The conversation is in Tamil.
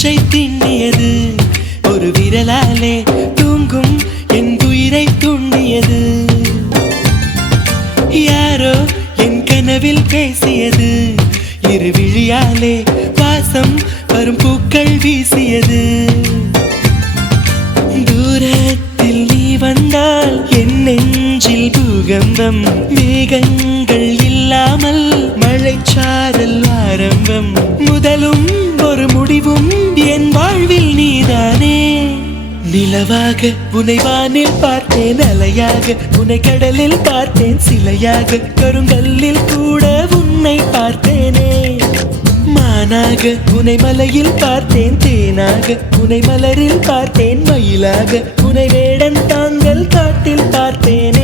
நெஞ்சை திண்ணியது ஒரு விரலாலே தூங்கும் என் உயிரை துண்ணியது யாரோ என் கனவில் பேசியது இரு விழியாலே வாசம் வரும் பூக்கள் வீசியது தூரத்தில் நீ வந்தால் என் நெஞ்சில் பூகம்பம் மேகங்கள் இல்லாமல் மழைச்சாரல் ஆரம்பம் முதலும் ஒரு முடிவும் என் வாழ்வில் நீதானே நிலவாக உன்னை வானில் பார்த்தேன் அலையாக உன்னை கடலில் பார்த்தேன் சிலையாக கருங்கல்லில் கூட உன்னை பார்த்தேனே மானாக உன்னை மலையில் பார்த்தேன் தேனாக உன்னை மலரில் பார்த்தேன் மயிலாக உன்னை வேடன் தாங்கள் காட்டில் பார்த்தேன்